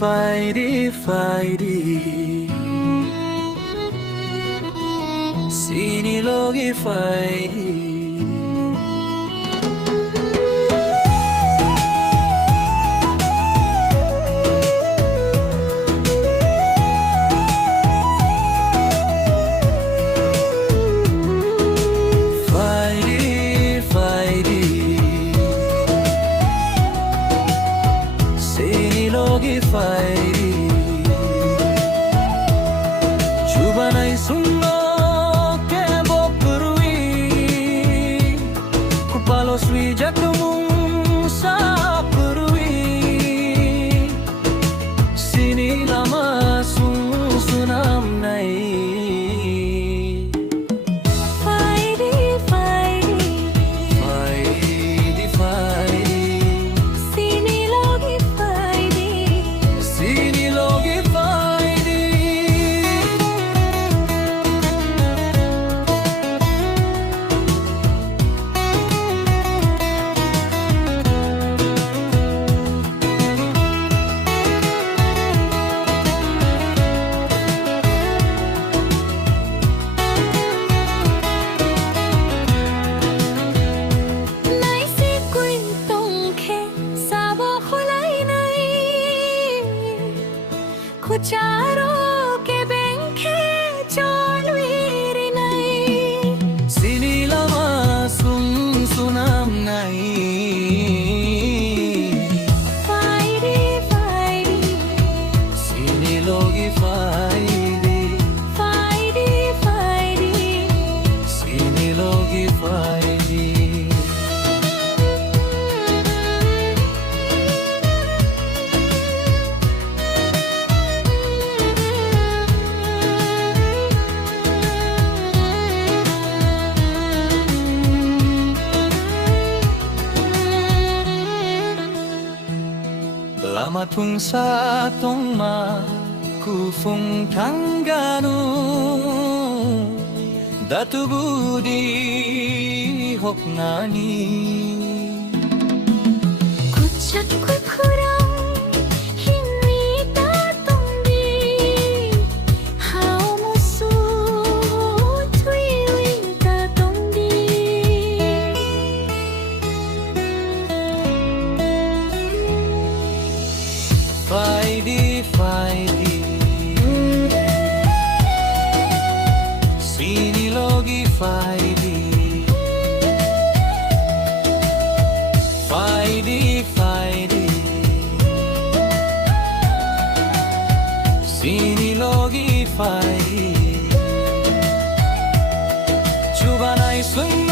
Fighty, fighty, sini logi fighty. Chubanay sundo ke bokurwi kupalos wijak mung sa purwi sini lama sunam nai Fighty, fighty, fighty, fighty, sini logi fighty. sini logi fighty. Nai si kuin tong khe sabo khulai nai Kucharo ke benke cholwiri nai Sini lama sunam nai Fighty, fighty, sini logi fighty, fighty, fighty. sini logi fighty. Lama tung sa tong ma kufung tangganu datu budi hoknani Kuchat kurang hinwi ta tongdi Hao musu tui wing ta tongdi Fighty, fighty, sini logi fighty, fighty, fighty, sini logi fighty. Chubanay sun